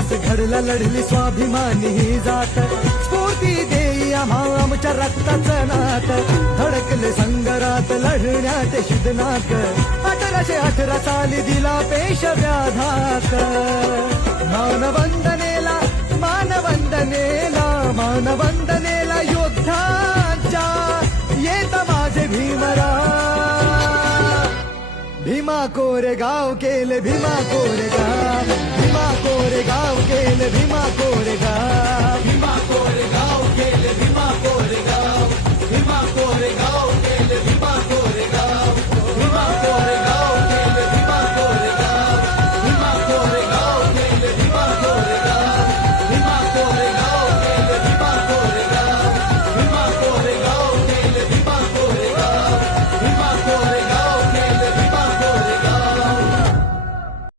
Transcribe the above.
इतिहास घडला लढली स्वाभिमानी ही जात स्फूर्ती देई आम्हा आमच्या रक्ताचं नात धडकले संगरात लढण्यात शिदनाक 1818 साली दिला पेशव्याधाक मानवंदनेला मानवंदनेला मानवंदनेला योद्धाच्या येत माझे भीमराव भीमा कोरेगाव केले भीमा कोरेगाव भीमा कोरेगाव केले भीमा कोरेगाव भीमा कोरेगाव केले भीमा कोरेगाव